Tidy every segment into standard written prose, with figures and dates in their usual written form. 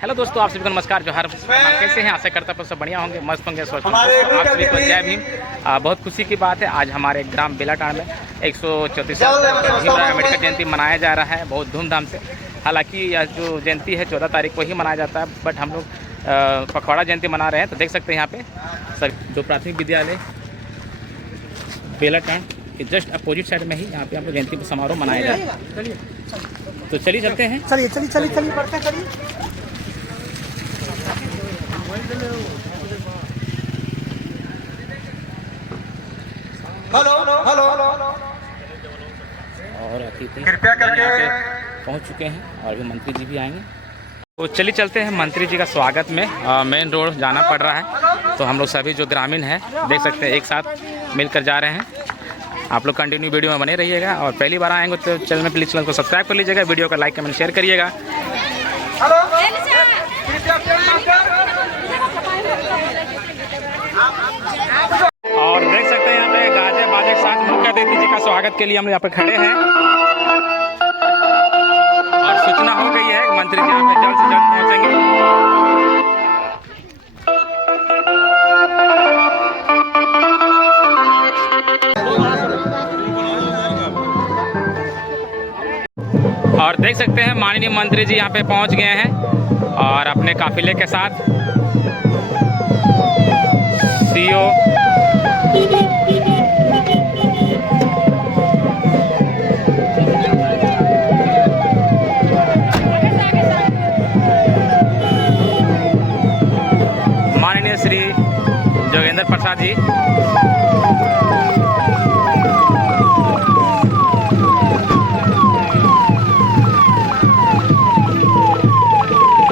Hello दोस्तों, आप सभी को नमस्कार। जोहार। कैसे हैं? आशा करता हूँ सब बढ़िया होंगे, मस्त होंगे, स्वस्थ होंगे। आप सभी को जय भीम। बहुत खुशी की बात है, आज हमारे ग्राम बेलाटांड में 134वां भीमराव अम्बेडकर जयंती मनाया जा रहा है बहुत धूमधाम से। हालांकि यह जो जयंती है 14 तारीख को ही मनाया जाता है, बट हम लोग पखवाड़ा जयंती मना रहे हैं। तो देख सकते हैं यहाँ पे सर जो प्राथमिक विद्यालय बेलाटांड के जस्ट अपोजिट साइड में ही यहाँ पे हम लोग जयंती समारोह मनाया जाए। तो चलिए चलते हैं। चलिए बढ़ते चलिए। हेलो और अतिथि कृपया करके पहुंच चुके हैं और अभी मंत्री जी भी आएंगे। तो चलिए चलते हैं मंत्री जी का स्वागत में। मेन रोड जाना पड़ रहा है, तो हम लोग सभी जो ग्रामीण हैं देख सकते हैं एक साथ मिलकर जा रहे हैं। आप लोग कंटिन्यू वीडियो में बने रहिएगा और पहली बार आएंगे तो चैनल में प्लीज़ चैनल को सब्सक्राइब कर लीजिएगा, वीडियो का लाइक कमेंट शेयर करिएगा। और देख सकते हैं यहाँ पे गाजे बाजे के साथ मुख्य अतिथि जी का स्वागत के लिए हम यहाँ पे खड़े हैं और सूचना हो गई है मंत्री जी यहाँ पे जल्द से जल्द पहुँचेंगे। और देख सकते हैं माननीय मंत्री जी यहाँ पे पहुँच गए हैं और अपने काफिले के साथ सीओ माननीय श्री जोगेंद्र प्रसाद जी,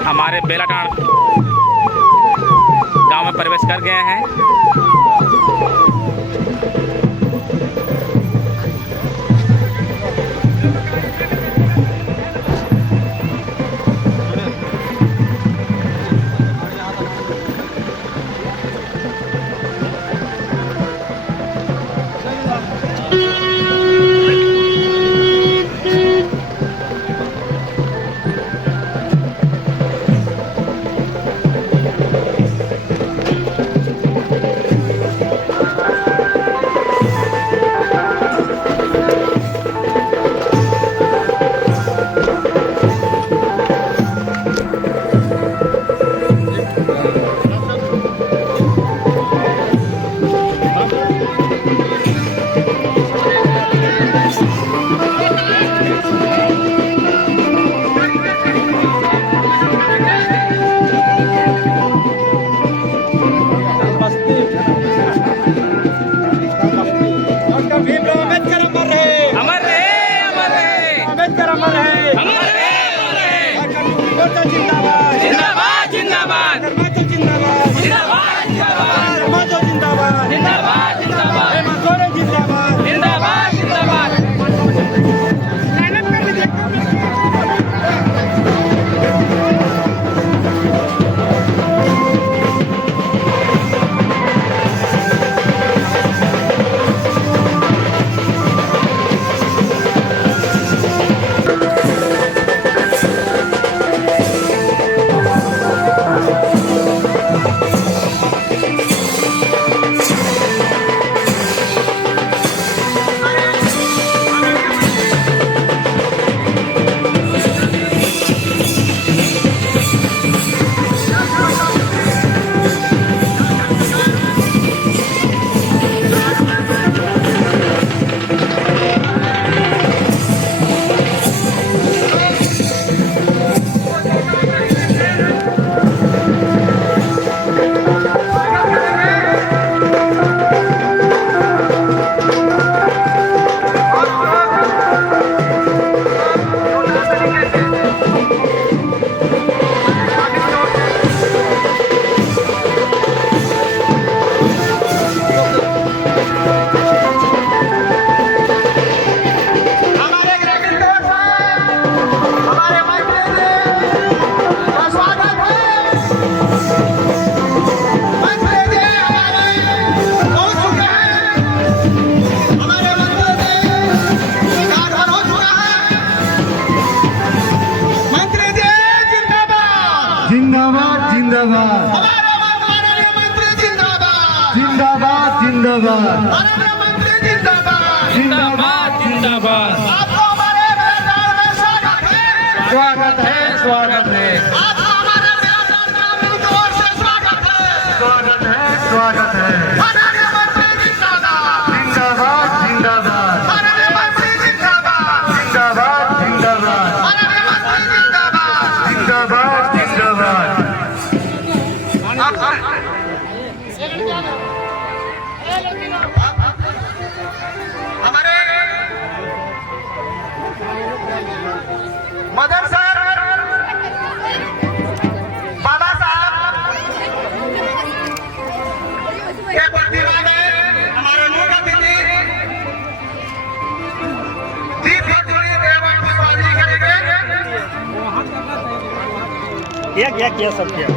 हमारे बेलाटांड गांव में प्रवेश कर गए हैं। जिंदाबाद जिंदाबाद जिंदाबाद हमारे माननीय मंत्री जिंदाबाद जिंदाबाद जिंदाबाद माननीय मंत्री जिंदाबाद जिंदाबाद जिंदाबाद आपको हमारे मैदान में स्वागत है स्वागत है स्वागत है आपको हमारे मैदान में अपनी जोर से स्वागत है स्वागत है स्वागत है माननीय मंत्री जिंदाबाद जिंदाबाद जिंदाबाद माननीय मंत्री जिंदाबाद जिंदाबाद जिंदाबाद माननीय मंत्री जिंदाबाद जिंदाबाद जिंदाबाद हमारे मदरसा बाबा साहब के प्रतिभा में हमारे लोग अतिथि दीप प्रज्वलित एवं पुष्पांजलि करेंगे। किया सब किया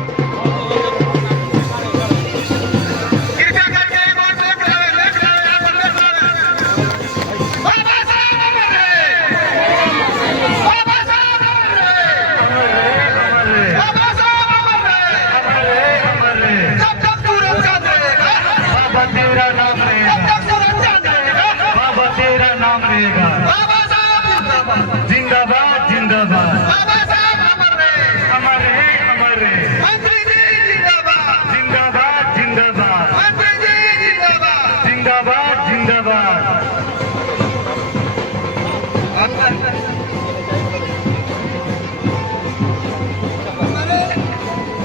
कृपया करके एक और देख रहे हैं यहाँ पर देख रहे हैं। बाबा साहब अमर रहे। बाबा साहब अमर रहे। बाबा साहब अमर रहे। जब तक सूरज चांद रहेगा, बाबा तेरा नाम जब रहेगा तक सूरज चांद रहेगा, बाबा तेरा नाम रहेगा बाबा साहब जिंदाबाद। जिंदाबाद जिंदाबाद बाबा साहब अमर रहे। अमर है अमर है मंत्री जी जिंदाबाद। जिंदाबाद जिंदाबाद मंत्री जी जिंदाबाद। जिंदाबाद जिंदाबाद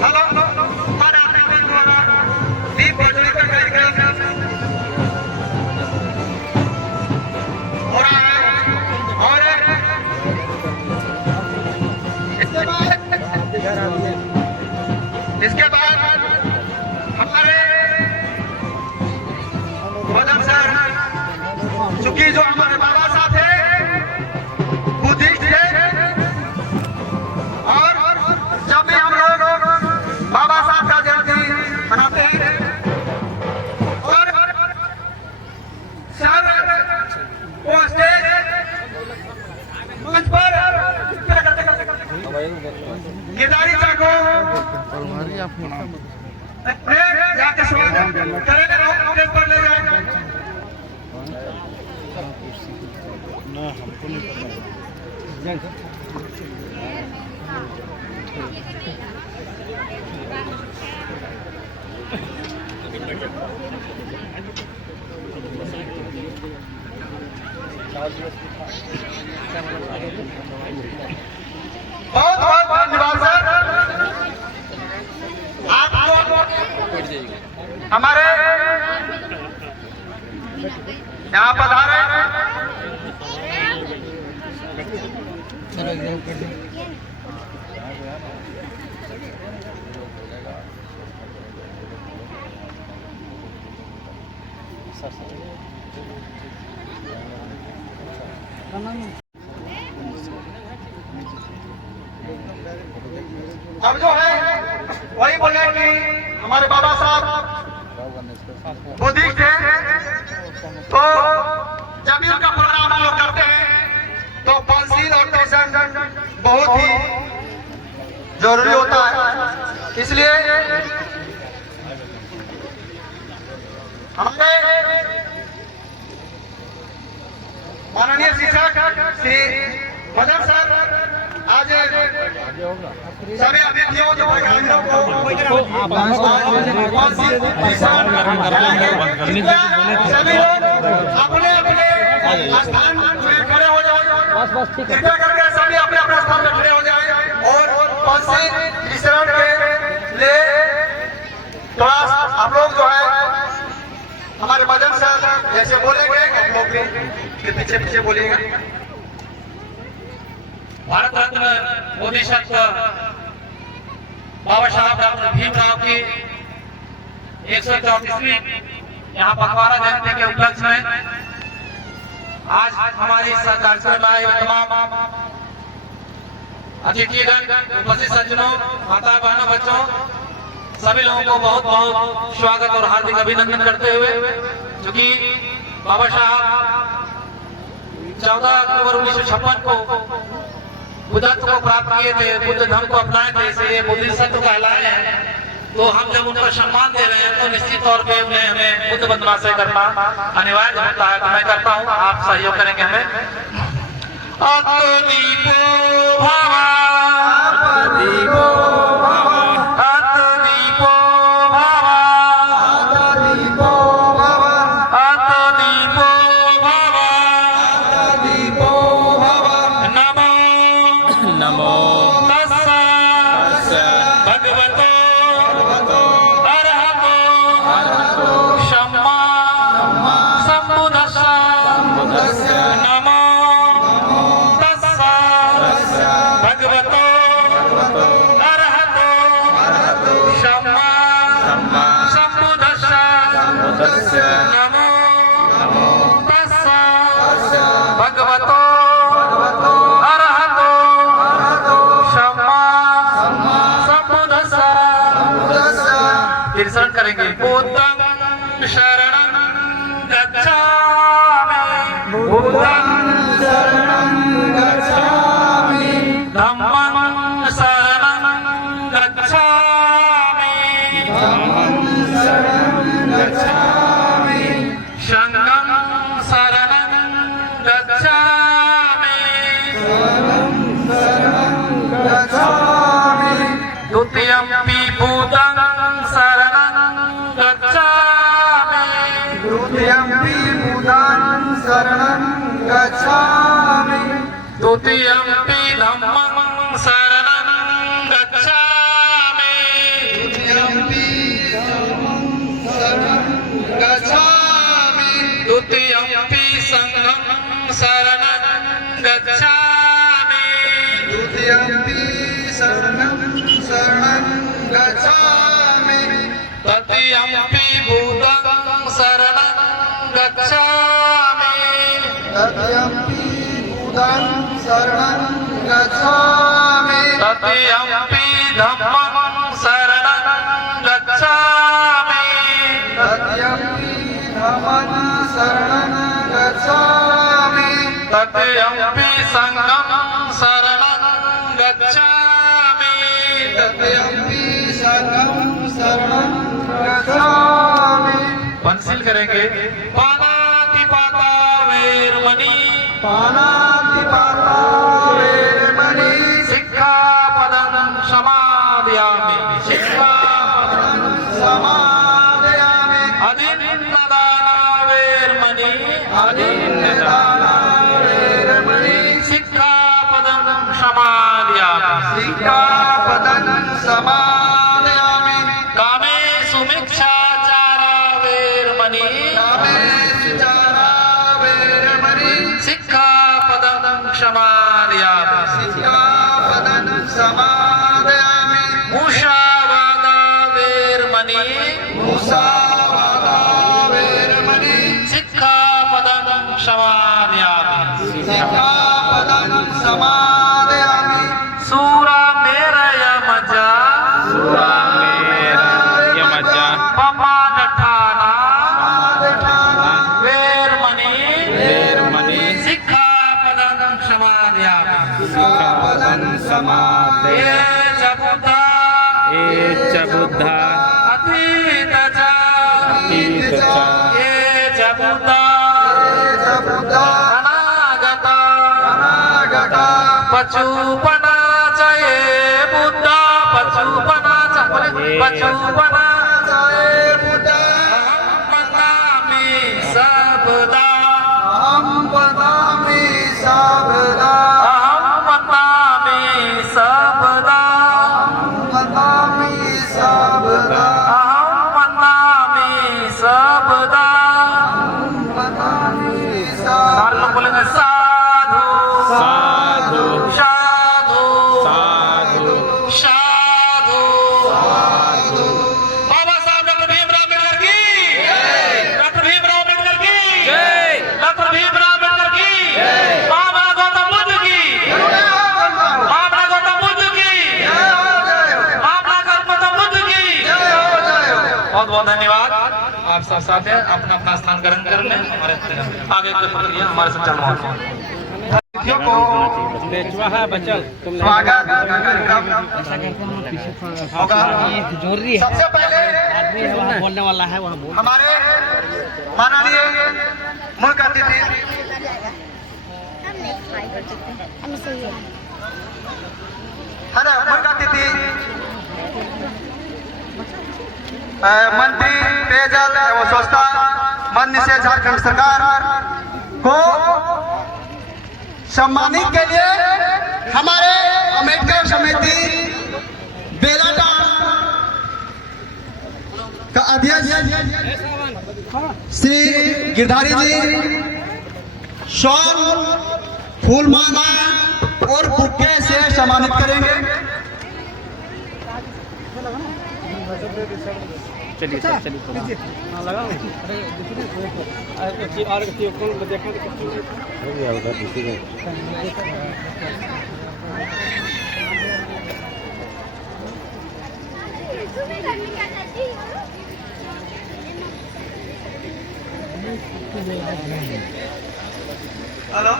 हेलो हमारे अतिथि द्वारा दीप प्रज्वलित का कार्यक्रम हो रहा है और इसके बाद हमारे मदन सर चूंकि जो हमारे बाबा साहब थे बुद्धिस्ट थे और जब भी हम लोग बाबा साहब का जयंती मनाते हैं और सर वो स्टेज मंच पर केदारी चाको जाके स्वागत करेंगे और स्टेज पर ले जाएंगे। बहुत बहुत धन्यवाद सर आपको हमारे यहाँ पधारे अब जो है वही बोले कि हमारे बाबा साहब बुद्धिस्ट हैं, तो जब भी उनका प्रोग्राम हम लोग करते हैं तो काउंसिल और ट्यूशन बहुत ही जरूरी होता है। इसलिए हमारे माननीय शिक्षक श्री मदन सर आज सभी अतिथियों जो ग्रामीणों को सभी लोग अपने अपने स्थान में खड़े हो जाए। कृपया करके सभी अपने अपने स्थान में खड़े हो जाए और विश्राम के लिए थोड़ा आप लोग जो है हमारे मदन सर जैसे बोलेंगे आप लोग के पीछे पीछे बोलिएगा। भारत रत्न मोदी शब्द बाबा साहब डॉक्टर भीमराव की 134वीं यहाँ पखवाड़ा जयंती के उपलक्ष्य में आज हमारी इस कार्यक्रम में आए तमाम अतिथिगण, उपस्थित सज्जनों, माता बहनों, बच्चों, सभी लोगों को बहुत बहुत स्वागत और हार्दिक अभिनंदन करते हुए, क्योंकि बाबा साहब 14 अक्टूबर 1956 को बुद्धत्व को प्राप्त किए थे, बुद्ध धर्म को अपनाए थे, इसलिए बुद्धिस्ट कहलाए हैं। तो हम जब उनका सम्मान दे रहे हैं तो निश्चित तौर पे उन्हें हमें बुद्ध वंदना से करना अनिवार्य होता है। तो मैं करता हूँ, आप सहयोग करेंगे हमें। अतदीपो भव, अतदीपो भव, अतदीपो भव, अतदीपो भव, अतदीपो भव, अतदीपो भव। नमो नमो तस्सा भगवतो अरहतो सम्मा सम्बुद्धस्सा। नमो तस्सा भगवतो अरहतो सम्मा सम्बुद्धस्सा। नमो तस्सा भगवतो अरहतो सम्मा सम्बुद्धस्सा। फिर शरण करेंगे। बुद्धं शरणं गच्छामि, बुद्धं शरणं गच्छामि, धम्मं शरणं गच्छामि, धम्मं शरणं गच्छामि, संघं शरणं गच्छामि, संघं शरणं गच्छामि, द्वितीयंपि बुद्धं शरणं गच्छामि, द्वितीयंपि बुद्धं शरणं गच्छामि, द्वितीयंपि धम्मं शरणं गच्छामि, द्वितीयंपि धम्मं शरणं गच्छामि, द्वितीयंपि संघं शरणं गच्छामि, द्वितीयंपि शरणं गच्छामि, तृतीयंपि बुद्धं शरणं गच्छामि, तृतीयंपि बुद्धं शरणं गच्छामि, तृतीयंपि धम्मं शरणं गच्छामि, तृतीयंपि धम्मं शरणं गच्छामि, तृतीयंपि संघं शरणं गच्छामि। तृतीयंपि संघं शरणं गच्छामि। पंसिल करेंगे। पानातिपाता वेरमणि, पानातिपाता वेरमणि, सिक्खापदं समादयामि, सिक्खापदं समादयामि, अदीन्नदाना वेरमणि, अदीन्नदाना वेरमणि, सिक्खापदं समादयामि, सिक्खापदं समादयामि, कामेषु मिच्छाचारा वेरमणि, कामेषुचारा वेरमणि, सिक्खापदं समादयामि, सिक्खापदं समादयामि, मुषावादा वेरमणि, मुसावादा वेरमणि, सिक्खापदं समादयामि, सिक्खापदं समादयामि, सूरामेरयमजा, यमजा पमानठाना समादयामि, वेरमणि, वेरमणि सिक्खापदं समादयामि, सिक्खापदं समादयामि, ये च बुद्धा ये च बुद्धा अतीतच, अतीतच, ये च बुद्धा बुद्धा अनागता, अनागता, पचूपना च ये बुद्धा, पचूपना च, पचूपना जय बुद्धा, अहं वदामि सबदा, अहं वदामि सबदा, अहं वदामि सबदा, वदामि सबदा, अहं वदामि सबदा। वदामि सारे लोग बोलेंगे साधु साधु साधु साधु साधु। बाबा साहब डॉक्टर भीमराव अम्बेडकर की, डॉक्टर भीमराव अम्बेडकर की, जय, डॉक्टर भीमराव अम्बेडकर की, महामना गौतम बुद्ध की, महामना गौतम बुद्ध की, महामना गौतम बुद्ध की। बहुत बहुत धन्यवाद। आप सब साथ हैं, अपना अपना स्थान ग्रहण कर लें। हमारे आगे की प्रक्रिया हमारे संचालन में साथियों को स्वागत होगा। सबसे पहले बोलने वाला है वहाँ बोल। हमारे माननीय मुख्य अतिथि मुख्य अतिथि मंत्री पेयजल एवं स्वच्छता माननीय से झारखंड सरकार को सम्मानित के लिए हमारे अम्बेडकर समिति बेलाटांड का अध्यक्ष श्री गिरधारी जी शॉल, फूलमाला और बुके से सम्मानित करेंगे। चलिए सर, चलिए हेलो,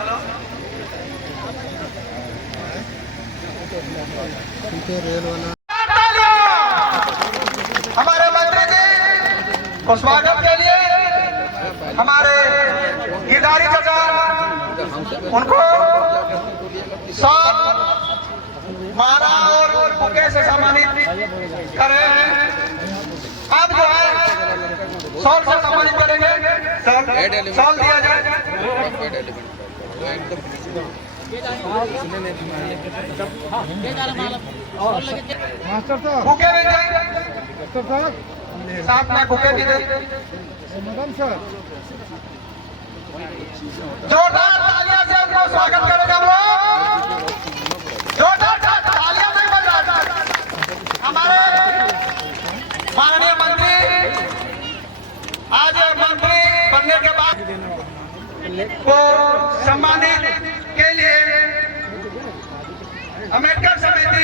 हमारे मंत्री जी को स्वागत के लिए हमारे गिरधारी चाचा उनको सब माला और बुके से सम्मानित कर रहे हैं। अब जो है शॉल से सम्मानित करेंगे। शॉल दिया जाए। बुके भी दें, साथ में बुके भी दें। जोरदार तालियां से उनको स्वागत करेंगे हम लोग। जोरदार तालियां नहीं बज रहा। हमारे माननीय मंत्री आज मंत्री बनने के बाद को सम्मानित के लिए अम्बेडकर समिति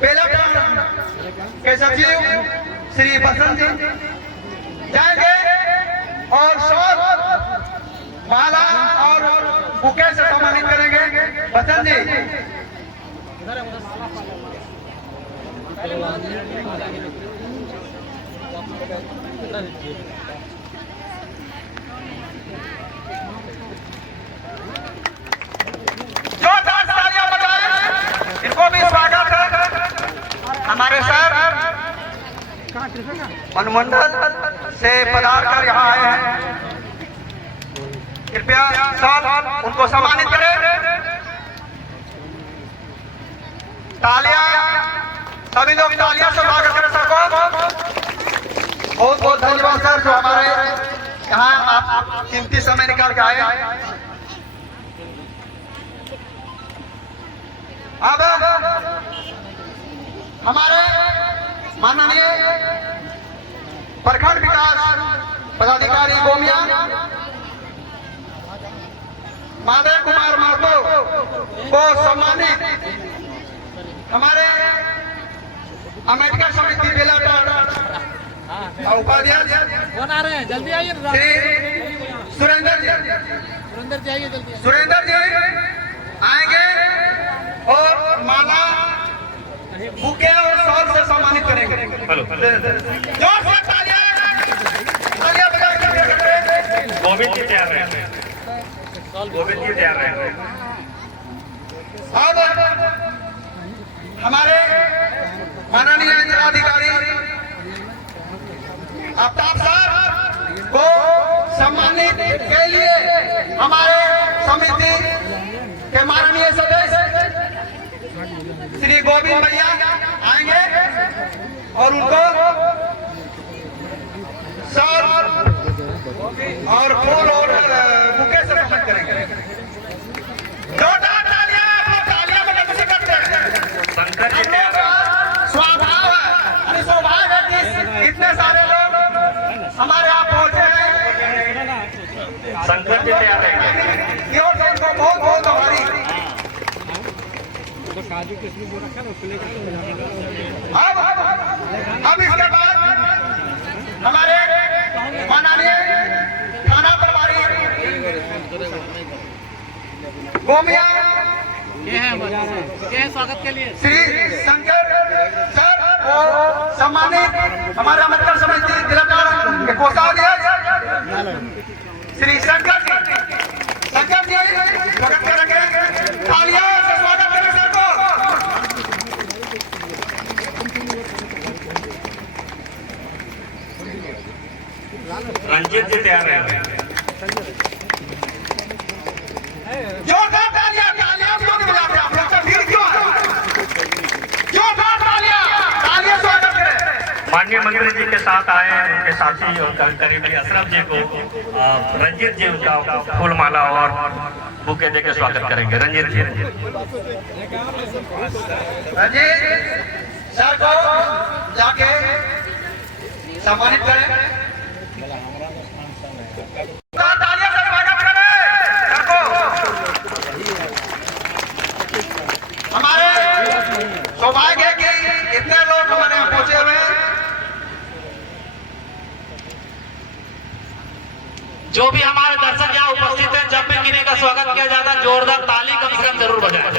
बेलाटांड के सचिव श्री बसंत जी जाएंगे और शॉल, माला और बुके से सम्मानित करेंगे। बसंत जी जोरदार तालियां बजाएं, इनको भी स्वागत है। हमारे सर अनुमंडल से पधार कर यहाँ आए हैं। कृपया सर उनको सम्मानित करें। तालियां, सभी लोग तालियां से स्वागत करें सर को। बहुत बहुत धन्यवाद सर जो हमारे यहाँ आप कीमती समय निकाल के आए। अब हमारे माननीय प्रखंड विकास पदाधिकारी गोमिया माधव कुमार महतो को सम्मानित हमारे अम्बेडकर समिति बेलाटांड उपाध्यक्ष कौन आ रहे हैं? जल्दी आइए। श्री सुरेंद्र जी आइए जल्दी। सुरेंद्र जी आएंगे और माला, बुके और शॉल से सम्मानित करेंगे। जोर से तालियां बजाकर गोविंद जी तैयार रहे। गोविंद जी तैयार रहे। अब हमारे माननीय जिलाधिकारी आफ्ताब साहब को सम्मानित के लिए हमारे समिति के माननीय सदस्य श्री गोविंद भैया आएंगे और उनको सर और फूल और बुके से सम्मानित करेंगे। जोरदार तालियां, आप लोग तालियां बजा के करते हैं। शंकर जी तैयार रहे। स्वभाव है, सौभाग्य है कि इतने सारे लोग हमारे यहाँ पहुंचे हैं। शंकर जी तैयार रहे। की ओर से उनको बहुत बहुत आभारी। अब इसके बाद हमारे माननीय थाना प्रभारी गोमिया ये है स्वागत के लिए श्री शंकर सर और सम्मानित हमारे अम्बेडकर समिति जिला के कोषाध्यक्ष श्री शंकर जी स्वागत करेंगे। तालियां से स्वागत करें सर को। रंजीत जी तैयार है। जोरदार तालियां क्यों नहीं बजाते आप लोग? भीड़ क्यों है? जोरदार तालियां स्वागत करें। माननीय मंत्री जी के साथ आए हैं उनके साथी और करीबी अशरफ जी को रंजीत जी उनका फूल माला और बुके देकर स्वागत करेंगे। रंजीत जी सर को जाके सम्मानित करें। तालियां से स्वागत करें सर को। हमारे सौभाग्य है कि इतने लोग हमारे यहाँ पहुंचे हुए हैं। जो भी हमारे दर्शक यहाँ उपस्थित हैं, जब भी किन्हीं का स्वागत किया जाता है जोरदार ताली कम से कम जरूर बजाएं।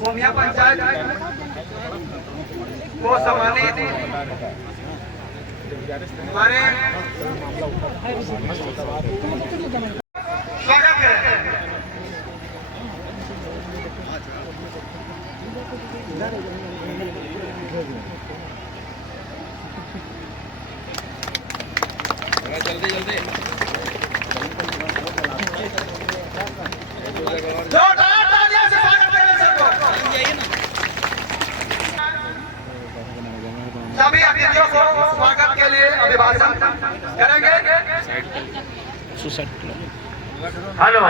गोमिया पंचायत को सम्मानित हमारे स्वागत करें। जल्दी जोरदार तालियों से स्वागत करें सबको। सभी अतिथियों को स्वागत के लिए अभिभाषण करेंगे। हेलो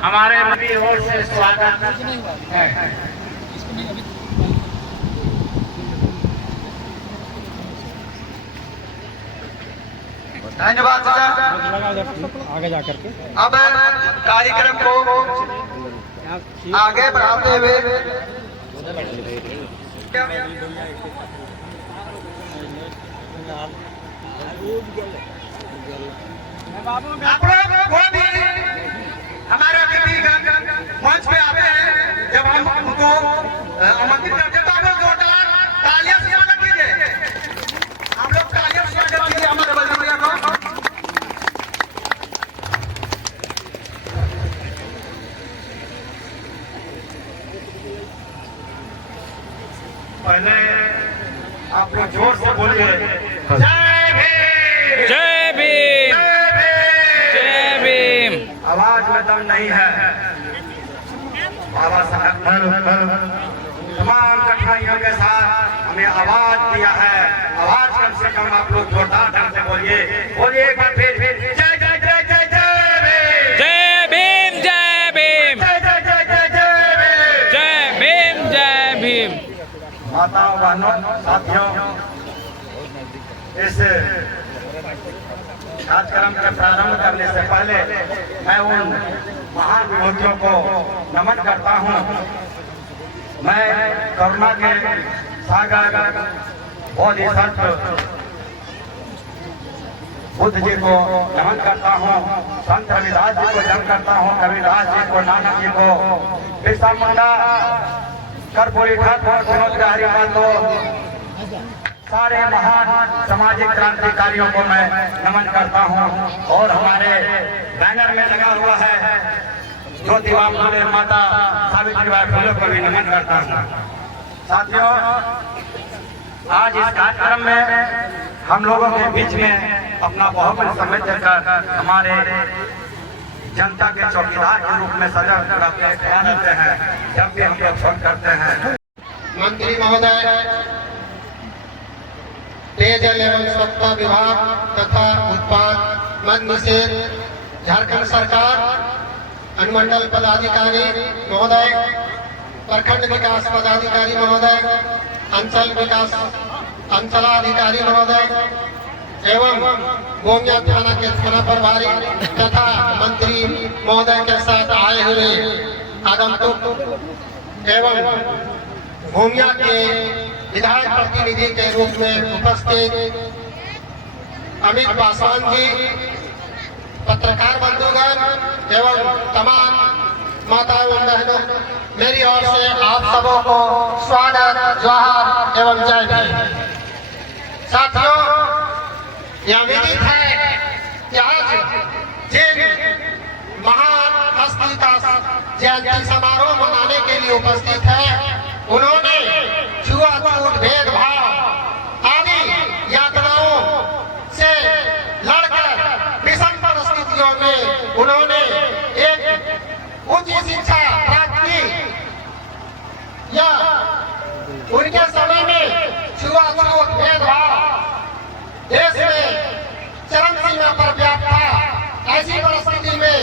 हमारे मनी ओर से स्वागत है। धन्यवाद चाचा। आगे जा करके अब कार्यक्रम को आगे बढ़ाते हुए आप लोग वो भी हमारे अतिथिगण मंच पे आते हैं, जब हम उनको आमंत्रित करते हैं तो आप लोग जोरदार तालियां से स्वागत कीजिए। आप लोग तालियां से स्वागत कीजिए हमारे बलरामिया को। पहले आप लोग जोर से बोलिए जय भीम। जय भीम। जय भीम। आवाज में दम नहीं है। बाबा साहब तमाम कठिनाइयों के साथ हमें आवाज दिया है। आवाज कम से कम आप लोग जोरदार ढंग से बोलिए। बोलिए एक बार फिर जय जय जय जय जय भीम। जय भीम। जय भीम। जय जय जय जय भीम। जय भीम। जय भीम। माताओं बहनों साथियों, इस कार्यक्रम के प्रारंभ करने से पहले मैं उन महान विभूतियों को नमन करता हूँ। मैं करुणा के सागर बोधिसत्व बुद्ध जी को नमन करता हूँ। संत रविदास जी को नमन करता हूँ। कबीरदास जी को, नानक जी को, बिरसा मुंडा, कर्पूरी ठाकुर, विनोद बिहारी महतो, सारे महान सामाजिक क्रांतिकारियों को मैं नमन करता हूं। और हमारे बैनर में लगा हुआ है ज्योतिबा फुले माता सावित्रीबाई फुले को भी नमन करता हूं। साथियों, आज इस कार्यक्रम में हम लोगों के बीच में अपना बहुमत समय देकर हमारे जनता के चौकीदार के रूप में सजा रहते हैं। जब भी हम लोग फोन करते हैं, मंत्री महोदय, पेयजल एवं स्वच्छता विभाग तथा उत्पाद मद निषेध झारखंड सरकार, अनुमंडल पदाधिकारी महोदय, प्रखंड विकास पदाधिकारी महोदय, अंचल विकास अंचलाधिकारी महोदय एवं गोमिया थाना के थाना प्रभारी तथा मंत्री महोदय के साथ आए हुए आगंतुक एवं गोमिया के विधायक प्रतिनिधि के रूप में उपस्थित अमित पासवान जी, पत्रकार बंधुगण एवं तमाम माताओं एवं बहनों, मेरी ओर से आप सबों को स्वागत, जोहार एवं जय भीम। साथियों, यह विदित है कि आज जिन महान हस्ती का जयंती समारोह मनाने के लिए उपस्थित है, उन्होंने छुआछूत, भेदभाव आदि यातनाओं से लड़कर विषम परिस्थितियों में उन्होंने एक उच्च शिक्षा प्राप्त की। या उनके समय में छुआछूत, भेदभाव देश में चरम सीमा पर व्याप्त था। ऐसी परिस्थिति में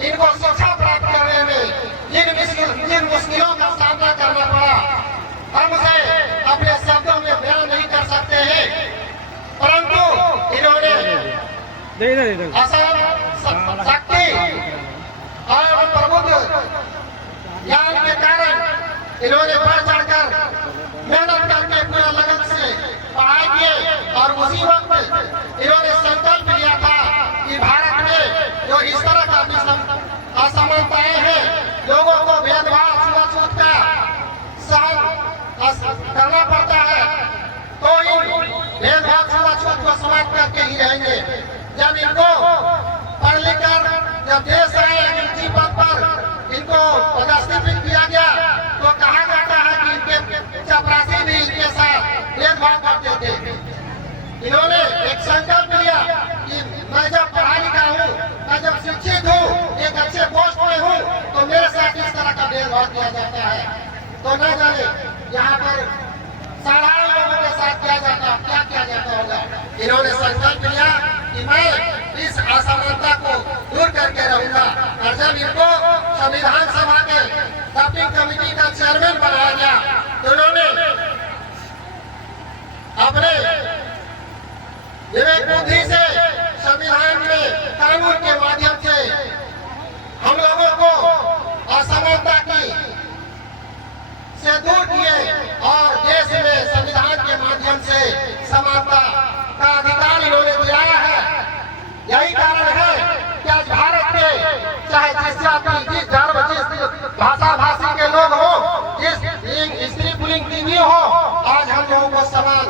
इनको शिक्षा प्राप्त करने में जिन मुश्किलों का सामना करना पड़ा, हम उसे अपने शब्दों में बयान नहीं कर सकते हैं, परंतु इन्होंने असम शक्ति और प्रबुद्ध ज्ञान के कारण इन्होंने बढ़ चढ़कर मेहनत करके पूरा लगन से पढ़ाई किए और उसी वक्त इन्होंने संकल्प लिया था कि भारत में जो इस तरह का असमानताएं हैं, लोगों को भेदभाव, छुआछूत का सहन करना पड़ता है, तो इन भेदभाव, छुआछूत को समाप्त करके ही रहेंगे। जब इनको पढ़ लिखकर जब देश आए अंग्रेजी पद पर इनको पदस्थापित किया गया, तो कहा जाता है कि इनके चपरासी भी इनके साथ भेदभाव करते थे। इन्होंने एक संकल्प लिया कि मैं जब पढ़ा लिखा हूँ, मैं जब शिक्षित हूँ, एक अच्छे पोस्ट में हूँ, तो मेरे साथ इस तरह का भेदभाव किया जाता है। तो न जाने यहाँ पर साधारण लोगों के साथ क्या किया जाता होगा। इन्होंने संकल्प लिया कि मैं इस असमानता को दूर करके रहूंगा, और जब इनको संविधान सभा के ड्राफ्टिंग कमेटी का चेयरमैन बनाया गया, तो उन्होंने अपने विवेक बुद्धि से संविधान में कानून के माध्यम से हम लोगों को असमानता की से दूर किए और देश में संविधान के माध्यम से समानता का अधिकार इन्होंने दिलाया है। यही कारण है कि आज भारत में चाहे जिस जाति, जिस धर्म, जिस भाषा भाषी के लोग हो, जिस स्त्री पुलिंग की हो, आज हम लोगों को समान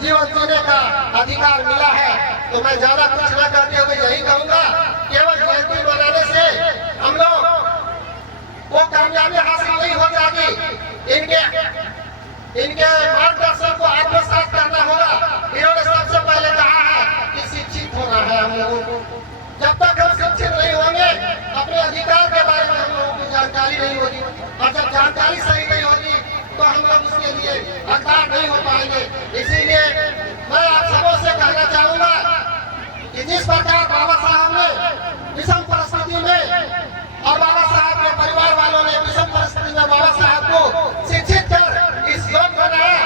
जीवन जीने का अधिकार मिला है। तो मैं ज्यादा कुछ न करते हुए यही कहूंगा, केवल जयंती मनाने से हम लोग वो कामयाबी हासिल नहीं हो जाएगी। इनके मार्गदर्शन को आत्मसात करना होगा। इन्होंने सबसे पहले कहा है कि शिक्षित होना है हम लोगों को। जब तक हम शिक्षित नहीं होंगे, अपने अधिकार के बारे में हम लोगों को जानकारी नहीं होगी, और जब जानकारी सही नहीं होगी तो हम लोग उसके लिए हकदार नहीं हो पाएंगे। इसीलिए मैं आप सबों से कहना चाहूंगा कि जिस प्रकार बाबा साहब ने विषम परिस्थिति में और बाबा साहब के परिवार वालों ने विषम परिस्थिति में बाबा साहब को शिक्षित कर इस योग बनाया,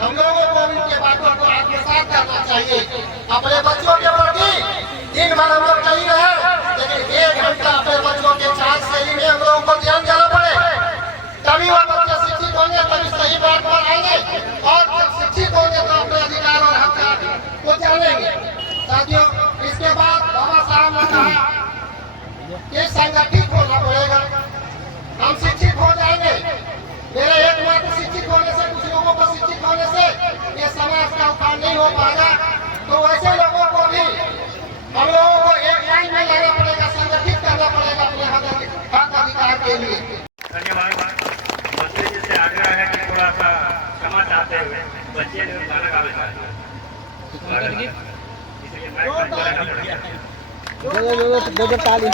हम लोगों को उनके बातों को आत्मसात करना चाहिए। अपने बच्चों के प्रति दिन भर हम लोग नहीं रहे, लेकिन 1 घंटा अपने बच्चों के चाल शैली में हम लोगों को ध्यान देना पड़े, तभी वो बच्चे शिक्षित होंगे, तभी सही बात पर आएंगे, और जब शिक्षित होंगे तो अपने अधिकार और हक को जानेंगे। साथियों, इसके बाद बाबा साहब ने कहा कि संगठित होना पड़ेगा, हम शिक्षित हो जाएंगे। मेरे एकमात्र शिक्षित होने से, कुछ लोगों को शिक्षित होने से ये समाज का उत्थान नहीं हो पाएगा। तो वैसे लोगों को भी हम लोगों को एक लाइन में लाना पड़ेगा, संगठित करना पड़ेगा अपने हक अधिकार के लिए। धन्यवाद। बच्चे जिससे आग्रह है कि थोड़ा सा क्षमा चाहते हुए बच्चे ने गाना गाना चाहते हैं, इसलिए माइक पर बोलना पड़ेगा। दो ताली।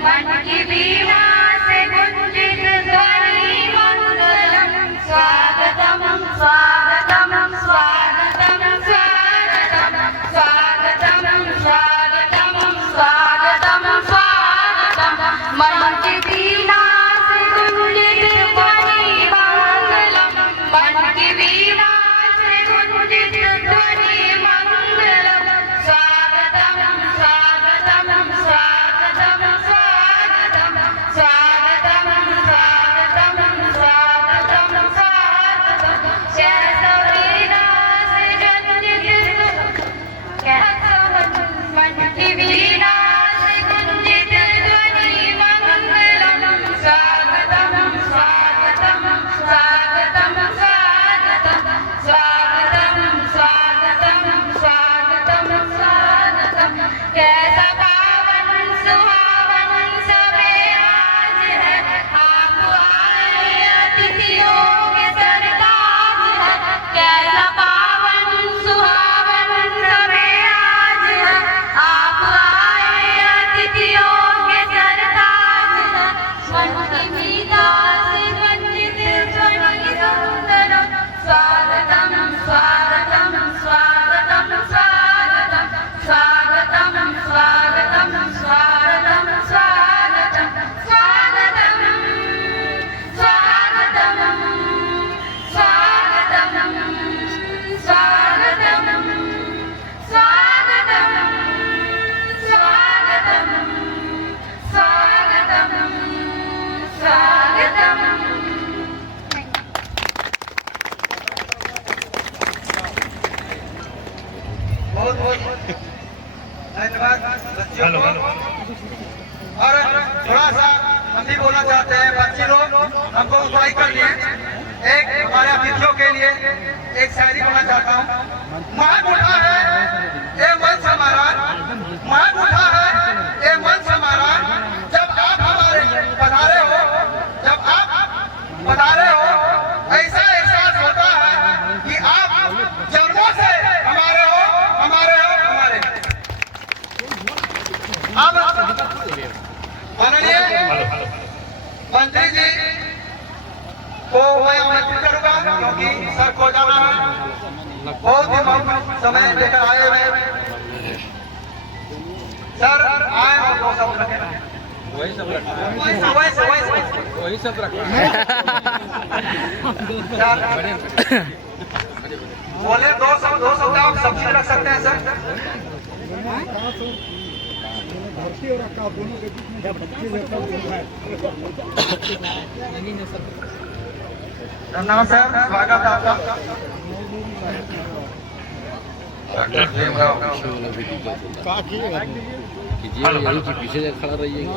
मन की वीणा से गुंजित ध्वनि मंगलम, स्वागतम स्वागतम स्वागतम स्वागतम स्वागतम स्वागतम स्वागतम स्वागतम। मन की वीणा से गुंजित ध्वनि मंगलम, मन की वीणा से गुंजित ध्वनि मंगलम, स्वागतम बोलना चाहते हैं, बच्ची लोग हमको उत्साहित कर लिए। एक हमारे अतिथियों के लिए एक शायरी बोलना चाहता हूँ। माँ उठा है ये मंच हमारा, माँ उठा है ये मंच हमारा, जब आप हमारे पधारे हो, जब आप पधारे हो, ऐसा एहसास होता है कि आप जन्मों से हमारे हो, हमारे हो, हमारे। अब माननीय मंत्री जी को मैं आमंत्रित करूंगा, क्योंकि सर को जाना है, बहुत ही समय लेकर आए हुए सर आए और दो शब्द रखें। वही सब रखें। बोले दो शब्द आप सब्जी रख सकते हैं सर। नमस्कार, स्वागत है आपका। डॉक्टर भीमराव पीछे खड़ा रहिएगा।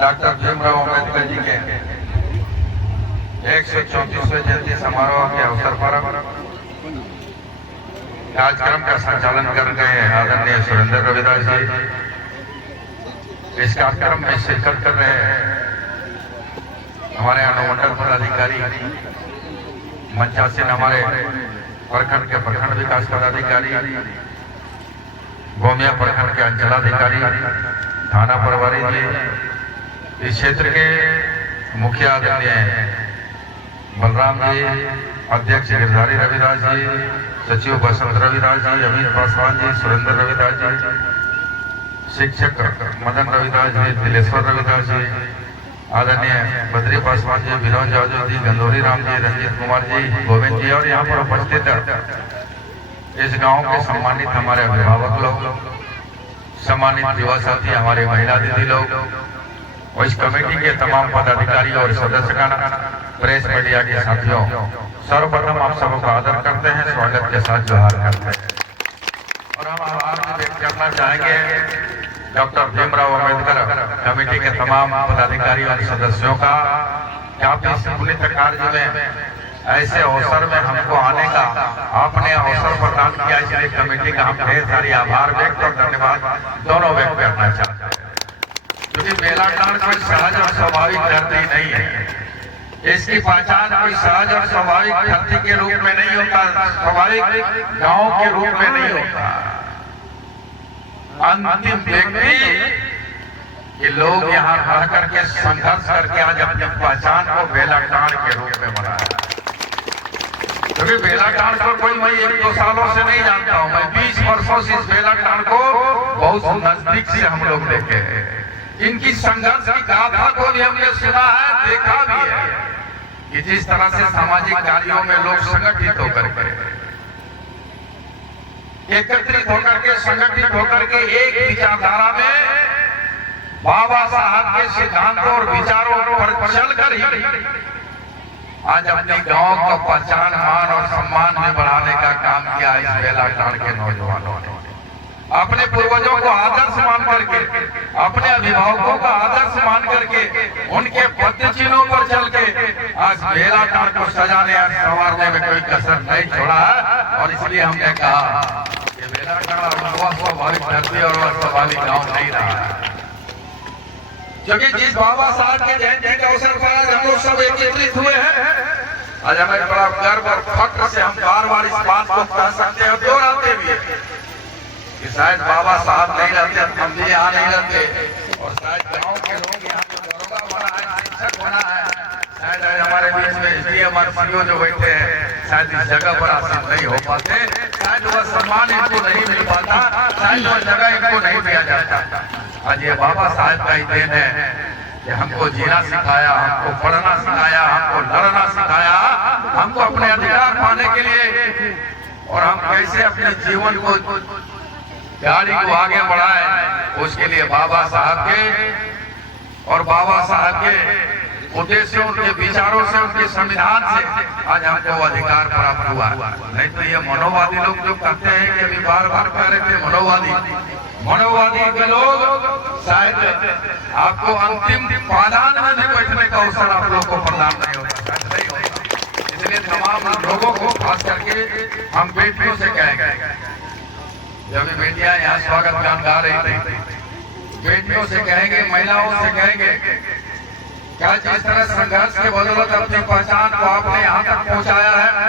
डॉक्टर भीमराव अम्बेडकर जी के 134वें जयंती समारोह के अवसर पर कार्यक्रम का संचालन कर रहे हैं आदरणीय सुरेंद्र रविदास जी। इस कार्यक्रम में शिरकत कर रहे हैं हमारे अनुमंडल पदाधिकारी, मंचासीन हमारे प्रखंड के प्रखंड विकास पदाधिकारी, गोमिया प्रखंड के अंचलाधिकारी, थाना प्रभारी जी, इस क्षेत्र के मुखिया आदरणीय बलराम जी, अध्यक्ष गिरधारी रविदास जी, सचिव बसंत रविदास जी, अमित पासवान जी, सुरेंद्र रविदास जी, शिक्षक मदन रविदास जी, दिलेश्वर रविदास जी, आदरणीय बद्री पासवान जी, विनोद जादव जी, गंदोरी राम जी, रंजीत कुमार जी, गोविंद जी और यहाँ पर उपस्थित इस गांव के सम्मानित हमारे अभिभावक लोग, सम्मानित युवा साथी, हमारे महिला दीदी लोग और इस कमेटी के तमाम पदाधिकारी और सदस्यगण, प्रेस मीडिया के साथियों, सर्वप्रथम आप सबको आदर करते हैं, स्वागत के साथ जोहार करते हैं। और हम आभार व्यक्त करना चाहेंगे डॉक्टर भीमराव अम्बेडकर कमेटी के तमाम पदाधिकारी और सदस्यों का, आप इस पुनीत कार्य में ऐसे अवसर में हमको आने का आपने अवसर प्रदान किया, इसलिए कमेटी का हम ढेर सारी आभार व्यक्त और धन्यवाद दोनों व्यक्त करना चाहते हैं। क्योंकि बेलाटांड कोई सहज और स्वाभाविक धरती नहीं है, इसकी पहचान कोई सहज और स्वाभाविक धरती के रूप में नहीं होता, स्वाभाविक गांव के रूप में नहीं होता। अंतिम व्यक्ति ये लोग यहाँ रह करके संघर्ष करके आज अपनी पहचान को बेलाटांड के रूप में बनाया। क्योंकि बेलाटांड को कोई मैं 1-2 सालों से नहीं जानता हूँ, मैं 20 वर्षों से इस बेलाटांड को बहुत नजदीक से हम लोग देखे हैं। इनकी संघर्ष की गाथा को भी हमने सुना है, देखा भी है कि जिस तरह से सामाजिक कार्यों में लोग संगठित होकर के, एकत्रित होकर के, संगठित होकर के एक विचारधारा में बाबा साहब के सिद्धांतों और विचारों पर चलकर ही आज अपने गांव का पहचान, मान और सम्मान में बढ़ाने का काम किया इस बेलाटांड के नौजवानों ने। अपने पूर्वजों को आदर्श मान करके, अपने अभिभावकों का आदर्श मान करके, उनके पद चिन्हों पर चल के आज बेलाटांड को सजाने और संवारने में कोई कसर नहीं छोड़ा है। और इसलिए हमने कहा कि बेलाटांड स्वाभाविक धरती और स्वाभाविक गाँव नहीं रहा है। क्योंकि जिस बाबा साहब के जयंती के अवसर पर आज हम लोग सब एकत्रित हुए हैं, आज हमें बड़ा गर्व और फख्र से हम बार-बार इस बात को कह सकते हैं और दोहराते भी हैं कि शायद बाबा साहब नहीं रहते, हम भी यहाँ नहीं रहते, और शायद गाँव के लोग यहाँ पे दरोगा बना है, शिक्षक बना है, शायद हमारे बीच में SDM RCO जो बैठे हैं, शायद इस जगह पर हासिल नहीं हो पाते, शायद वह सम्मान इनको नहीं मिल पाता, शायद वह जगह इनको नहीं दिया जाता। आज ये बाबा साहब का ही देन है कि हमको जीना सिखाया, हमको पढ़ना सिखाया, हमको लड़ना सिखाया, हमको अपने अधिकार पाने के लिए और हम कैसे अपने जीवन को, गाड़ी को आगे बढ़ाए, उसके लिए बाबा साहब के और बाबा साहब के उद्देश्यों, उनके विचारों से, उनके संविधान से आज हमको अधिकार प्राप्त हुआ। नहीं तो ये मनोवादी लोग जो कहते हैं कि अभी बार-बार कह रहे थे मनोवादी के लोग शायद आपको अंतिम पादान में भी बैठने का अवसर आप लोग को प्रदान नहीं होगा, नहीं होगा। इसलिए तमाम लोगों को खास करके हम बेटियों से कहेंगे, जब बेटियां यहाँ स्वागत गान गा रही थी, बेटियों से कहेंगे, महिलाओं से कहेंगे, क्या जिस तरह संघर्ष के बदौलत अपनी पहचान को आपने यहाँ तक पहुँचाया है,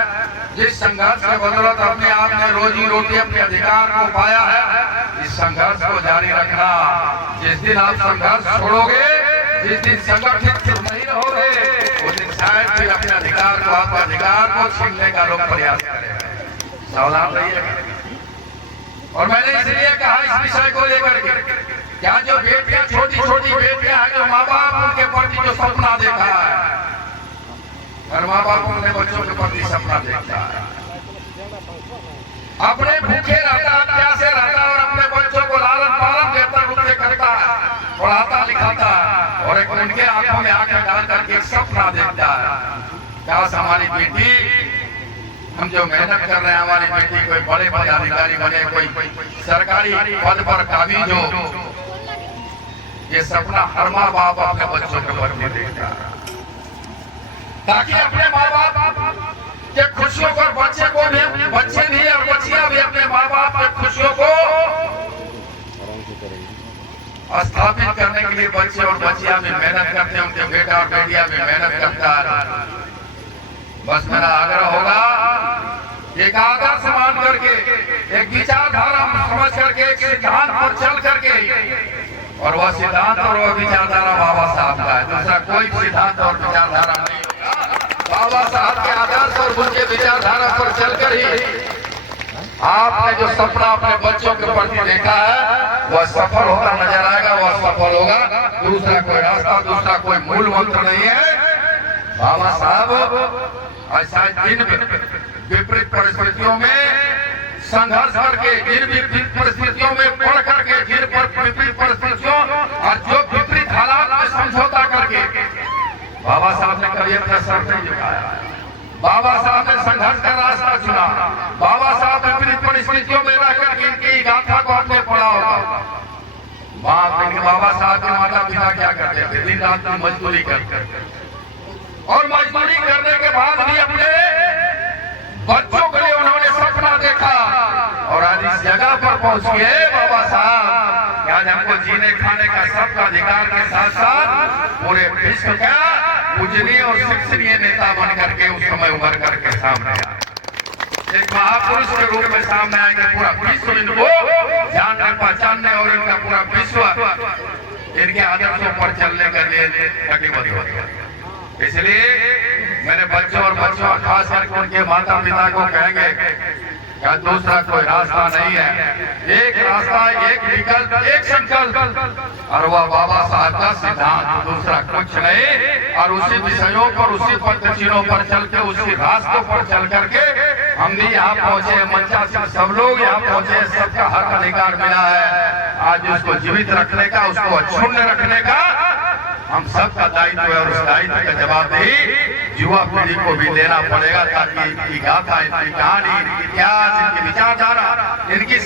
जिस संघर्ष के बदौलत अपने आपने रोजी रोटी अपने अधिकार को पाया है, इस संघर्ष को जारी रखना। जिस दिन आप संघर्ष छोड़ोगे, जिस दिन संगठित नहीं रहोगे, उस दिन शायद फिर अपने अधिकार को, आपके अधिकार को छीनने का लोग प्रयास करेंगे। सावधान रहिएगा। और मैंने इसलिए कहा इस विषय को लेकर के, क्या जो बेटियां, छोटी छोटी बेटियां हैं, जो माँ बाप उनके प्रति जो सपना देखा है, हर माँ बाप अपने बच्चों के प्रति सपना देखता है, अपने भूखे रहता है, प्यासे रहता है और अपने बच्चों को लालन पालन बेहतर रूप से करता है, पढ़ाता लिखाता है और एक उनके आंखों में आंखें डाल करके एक सपना देखता है। काश हमारी बेटी, हम जो मेहनत कर रहे हैं, हमारी बेटी कोई बड़े पदाधिकारी बने, कोई सरकारी पद पर काबिज हो। ये सपना हर माँ बाप अपने बच्चों के प्रति देखता है, ताकि अपने माँ बाप के खुशियों को, बच्चे को भी, बच्चे भी और बच्चियां भी अपने माँ बाप के खुशियों को स्थापित करने के लिए बच्चे और बच्चियां भी मेहनत करते हैं, उनके बेटा और बेटियां भी मेहनत करता है। बस मेरा आग्रह होगा, एक आदर्श मान करके, एक विचारधारा समझ करके, एक सिद्धांत पर चल करके, और वह सिद्धांत और वह विचारधारा बाबा साहब का है, दूसरा कोई सिद्धांत और विचारधारा नहीं होगा। बाबा साहब के आदर्श और उनके विचारधारा पर चलकर ही आपने जो सपना अपने बच्चों के प्रति देखा है, वह सफल होता नजर आएगा, वह सफल होगा। दूसरा कोई रास्ता, दूसरा कोई मूल मंत्र नहीं है। बाबा साहब ऐसा जिन विपरीत परिस्थितियों में संघर्ष करके, जिन विपरीत परिस्थितियों में पढ़ करके, जिन विपरीत परिस्थितियों और जो विपरीत हालात में समझौता करके, बाबा साहब ने कभी अपना सर नहीं झुकाया। बाबा साहब ने संघर्ष का रास्ता चुना। बाबा साहब विपरीत परिस्थितियों में रहकर इनकी गाथा को आपने पढ़ा होगा। बाबा साहब के माता पिता क्या करते थे? दिन रात की मजदूरी करते, और मजदूरी करने के बाद भी अपने बच्चों के लिए उन्होंने सपना देखा, और आज इस जगह पर पहुंच गए बाबा साहब, आज हमको जीने खाने का सबका अधिकार के साथ साथ पूरे विश्व का पूजनीय और शिक्षणीय नेता बन करके उस समय उभर करके सामने आए। एक महापुरुष के रूप में सामने आएंगे। पूरा विश्व इनको जानने, पहचानने और इनका पूरा विश्व इनके आदर्शों पर चलने के लिए कटिबद्ध हो गया। इसलिए मेरे बच्चों और बच्चों, खास करके उनके माता पिता को कहेंगे, क्या दूसरा कोई रास्ता नहीं है। एक रास्ता, एक विकल्प, एक संकल्प, और वह बाबा साहब का सिद्धांत, दूसरा कुछ नहीं। और उसी विषयों पर, उसी पद्धतियों पर चल के, उसी रास्तों पर चल करके हम भी यहाँ पहुँचे। मंचा से सब लोग यहाँ पहुँचे, सबका हक अधिकार मिला है। आज उसको जीवित रखने का, उसको अक्षुण्ण रखने का हम सबका दायित्व है, और उस दायित्व का जवाबदेही युवा पीढ़ी को भी देना पड़ेगा, ताकि इनकी गाथा, इनकी कहानी, इनकी इतिहास, इनकी विचारधारा, इनकी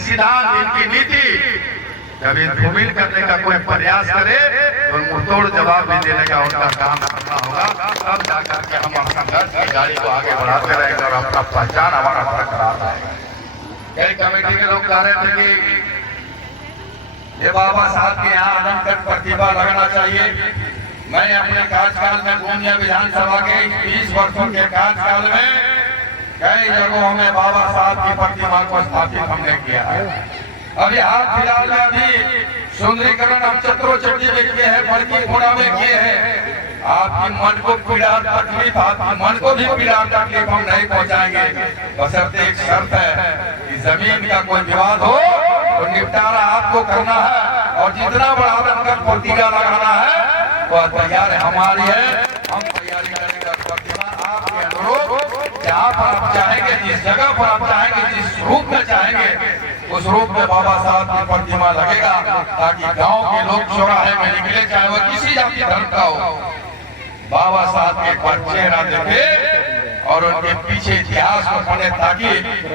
सिद्धांत, इनकी नीति जब धूमिल करने का कोई प्रयास करे तो मुंहतोड़ जवाब भी देने का उनका काम करना होगा। तब जाकर के हम संघर्ष की गाड़ी को आगे बढ़ाते रहेंगे और अपना पहचान हमारा बरकरार रहेगा। कई कमेटी के लोग कह रहे थे कि ये बाबा साहब के यहाँ अनंत प्रतिभा लगना चाहिए। मैं अपने कार्यकाल में गोंदिया विधानसभा के 20 वर्षों के कार्यकाल में कई जगहों में बाबा साहब की प्रतिमा को स्थापित हमने किया है। अभी हाल फिलहाल में अभी सुंदरीकरण हम चतुरोचट्टी में किए हैं, बड़की घोड़ा में किए हैं। आपकी मन को पीड़ा तकलीफ, आपकी मन को भी पीड़ा तकलीफ हम नहीं पहुँचाएंगे, बशर्ते एक शर्त है कि जमीन का कोई विवाद हो तो निपटारा आपको करना है, और जितना बड़ा बनकर प्रतिज्ञा लगाना है वह तैयार हमारी है। हम तैयारी करेंगे प्रतिमा आपके अनुरूप, जहाँ पर आप चाहेंगे, जिस जगह पर आप चाहेंगे, जिस रूप में चाहेंगे, उस रूप में बाबा साहब की प्रतिमा लगेगा, ताकि गांव के लोग चौराहे में निकले, चाहे वह किसी जाति धर्म का हो, बाबा साहब के एक बार चेहरा देखे और उनके पीछे इतिहास को पढ़े, ताकि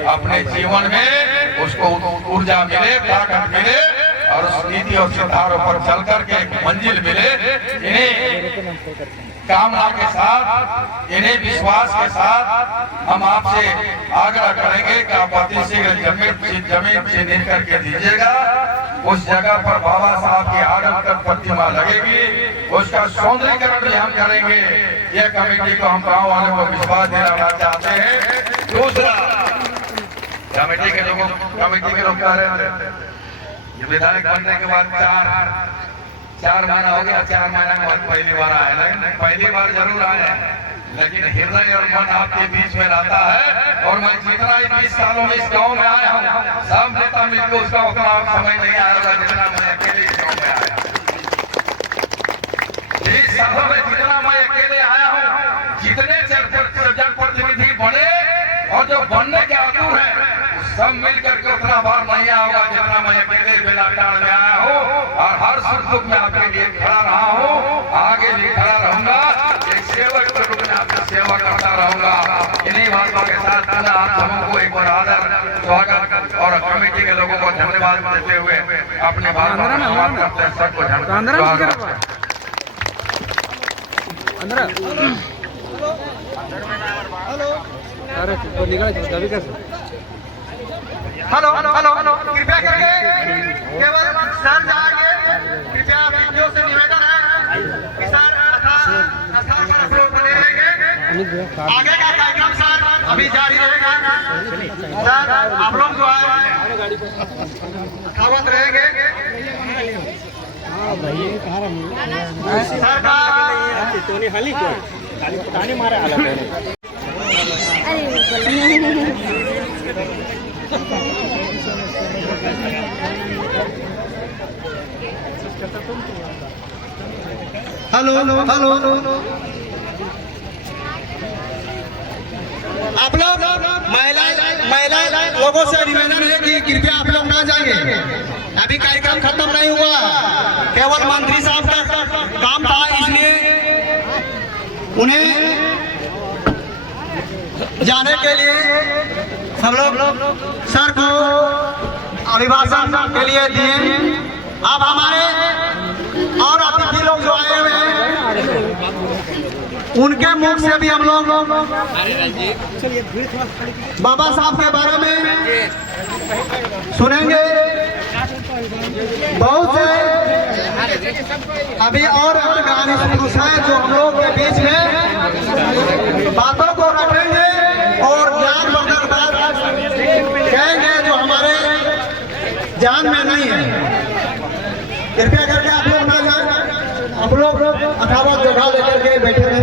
अपने जीवन में उसको ऊर्जा मिले, ताकत मिले और उस नीति और सिद्धांतों पर चल करके एक मंजिल मिले। इन्हें कामना के साथ, इन्हें विश्वास के साथ हम आपसे आग्रह करेंगे कि आप अति शीघ्र जमीन चिन्हित करके दीजिएगा। उस जगह पर बाबा साहब की आदमकद प्रतिमा लगेगी, उसका सौंदर्यीकरण भी हम करेंगे। ये कमेटी को हम गाँव वालों को विश्वास दिलाना चाहते हैं। दूसरा, कमेटी के लोग कह रहे हैं विधायक बनने के बाद चार महीना हो गया, 4 महीने के बाद पहली बार आया, लेकिन पहली बार जरूर आया, लेकिन हृदय और मन आपके बीच में रहता है। और मैं जितना ही 20 सालों में इस गाँव में आया हूँ, सब नेता मिलकर उसका उतना समय नहीं आएगा जितना मैं अकेले इस गाँव में आया। 20 सालों में जितना मैं अकेले आया हूँ, जितने जनप्रतिनिधि बने और जो बनने के आतुर है, सब मिल करके उतना बार नहीं होगा जितना मैं अकेले बेलाटार में आया हूँ। और हर सुख दुख में आपके लिए खड़ा रहा हूँ, आगे भी खड़ा रहूंगा। एक सेवक के रूप में आपकी सेवा करता रहूंगा। इन्हीं बातों के साथ आप सबको एक बार आदर, स्वागत और कमेटी के लोगों को धन्यवाद देते हुए अपनी बात समाप्त करते हैं। सबको धन्यवाद। हेलो हेलो हेलो, कृपया करके केवल सर जाएंगे। कृपया वीडियो से निवेदन है कि सर स्थान पर अपलोड बने रहेंगे। आगे का कार्यक्रम सर अभी जारी रहेगा। सर आप लोग जो है खावत रहेंगे। सर का हेलो हेलो, आप लोग महिला लोगों से निवेदन है कि कृपया आप लोग ना जाएंगे। अभी कार्यक्रम खत्म नहीं हुआ, केवल मंत्री साहब का काम था, इसलिए उन्हें जाने के लिए सब लोग सर को अभिभाषण के लिए दिए। अब हमारे और अतिथि लोग जो आए हुए हैं, उनके मुख से भी हम लोग बाबा साहब के बारे में सुनेंगे। बहुत से अभी और गाने पुरुष हैं जो हम लोग के बीच में बातों को रखेंगे और ज्ञानवर्धक बात कहेंगे जो हमारे जान में नहीं है। कृपया करके आप लोग ना जाएं, आप लोग अठावत जगह लेकर के बैठे रहे।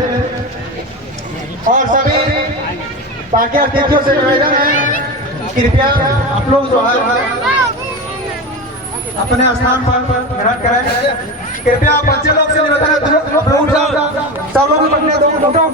और सभी बाकी अतिथियों से निवेदन है, कृपया आप लोग जो है अपने स्थान पर ग्रहण करें। कृपया बच्चे लोग से निवेदन है, सब लोग